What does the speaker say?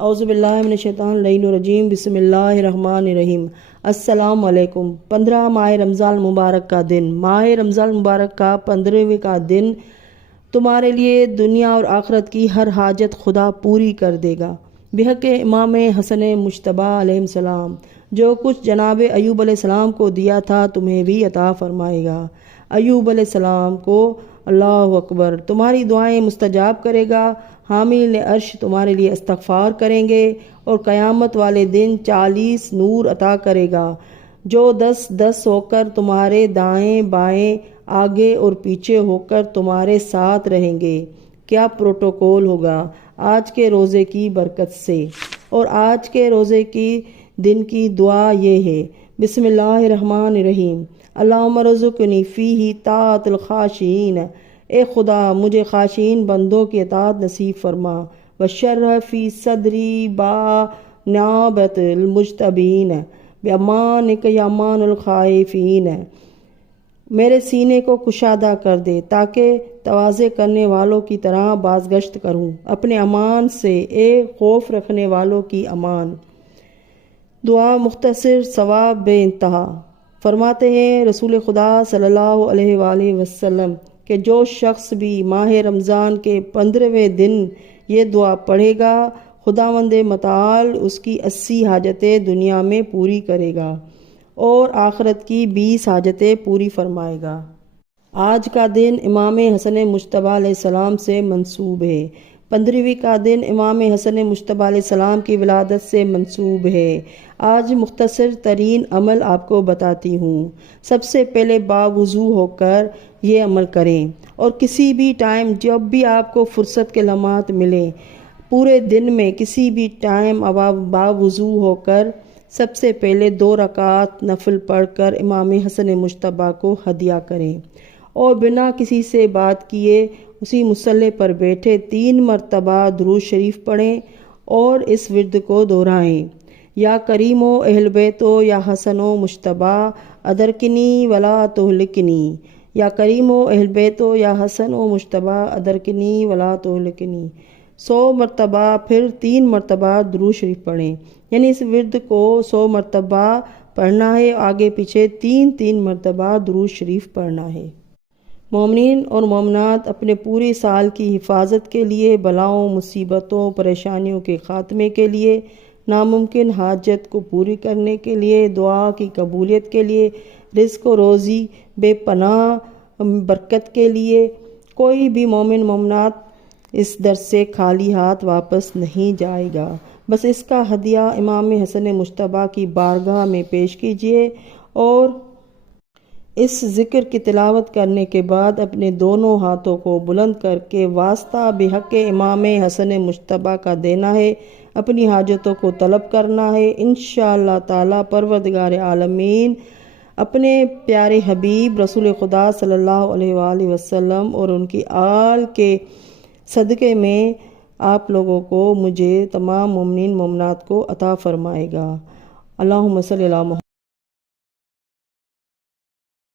اعوذ باللہ من الشیطان الرجیم بسم اللہ الرحمن الرحیم۔ السلام علیکم۔ 15 ماہ رمضان مبارک کا دن، ماہ رمضان مبارک کا 15ویں کا دن تمہارے لیے دنیا اور آخرت کی ہر حاجت خدا پوری کر دے گا بحق امام حسن مجتبی علیہ السلام۔ جو کچھ جناب ایوب علیہ السلام کو دیا تھا تمہیں بھی عطا فرمائے گا۔ ایوب علیہ السلام کو اللہ اکبر تمہاری دعائیں مستجاب کرے گا۔ حامل عرش تمہارے لیے استغفار کریں گے اور قیامت والے دن 40 نور عطا کرے گا جو 10 ہو کر تمہارے دائیں بائیں آگے اور پیچھے ہو کر تمہارے ساتھ رہیں گے۔ کیا پروٹوکول ہوگا آج کے روزے کی برکت سے۔ اور آج کے روزے کی دن کی دعا یہ ہے، بسم اللہ الرحمن الرحیم، اللہم ارزقنی فیہ طاعت الخاشعین، اے خدا مجھے خاشعین بندوں کی اطاعت نصیب فرما۔ وشرح فی صدری با نابت المجتبین بامانک یا امان الخائفین، میرے سینے کو کشادہ کر دے تاکہ تواضع کرنے والوں کی طرح بازگشت کروں اپنے امان سے، اے خوف رکھنے والوں کی امان۔ دعا مختصر ثواب بے انتہا۔ فرماتے ہیں رسول خدا صلی اللہ علیہ وآلہ وسلم کہ جو شخص بھی ماہ رمضان کے 15ویں دن یہ دعا پڑھے گا خداوند متعال اس کی 80 حاجتیں دنیا میں پوری کرے گا اور آخرت کی 20 حاجتیں پوری فرمائے گا۔ آج کا دن امام حسن مجتبی علیہ السلام سے منسوب ہے۔ 15ویں کا دن امام حسن مجتبی علیہ السلام کی ولادت سے منسوب ہے۔ آج مختصر ترین عمل آپ کو بتاتی ہوں۔ سب سے پہلے باوضو ہو کر یہ عمل کریں اور کسی بھی ٹائم جب بھی آپ کو فرصت کے لمحات ملیں، پورے دن میں کسی بھی ٹائم باوضو ہو کر سب سے پہلے 2 رکعت نفل پڑھ کر امام حسن مجتبی کو ہدیہ کریں اور بنا کسی سے بات کیے اسی مصلی پر بیٹھے 3 مرتبہ درود شریف پڑھیں اور اس ورد کو دہرائیں، یا کریم و اہل بیت و یا حسن و مجتبی ادرکنی ولا تہلکنی، یا کریم و اہل بیت و یا حسن و مجتبی ادرکنی ولا تہلکنی 100 مرتبہ، پھر 3 مرتبہ درود شریف پڑھیں، یعنی اس ورد کو 100 مرتبہ پڑھنا ہے، آگے پیچھے 3 مرتبہ درود شریف پڑھنا ہے۔ مومنین اور مومنات اپنے پورے سال کی حفاظت کے لیے، بلاؤں مصیبتوں پریشانیوں کے خاتمے کے لیے، ناممکن حاجت کو پوری کرنے کے لیے، دعا کی قبولیت کے لیے، رزق و روزی بے پناہ برکت کے لیے، کوئی بھی مومن مومنات اس در سے خالی ہاتھ واپس نہیں جائے گا۔ بس اس کا ہدیہ امام حسن مجتبی کی بارگاہ میں پیش کیجیے اور اس ذکر کی تلاوت کرنے کے بعد اپنے دونوں ہاتھوں کو بلند کر کے واسطہ بحق امام حسن مجتبی کا دینا ہے، اپنی حاجتوں کو طلب کرنا ہے۔ انشاءاللہ تعالی پروردگار عالمین اپنے پیارے حبیب رسول خدا صلی اللہ علیہ وآلہ وسلم اور ان کی آل کے صدقے میں آپ لوگوں کو، مجھے، تمام مومنین مومنات کو عطا فرمائے گا۔ اللہم صلی اللہ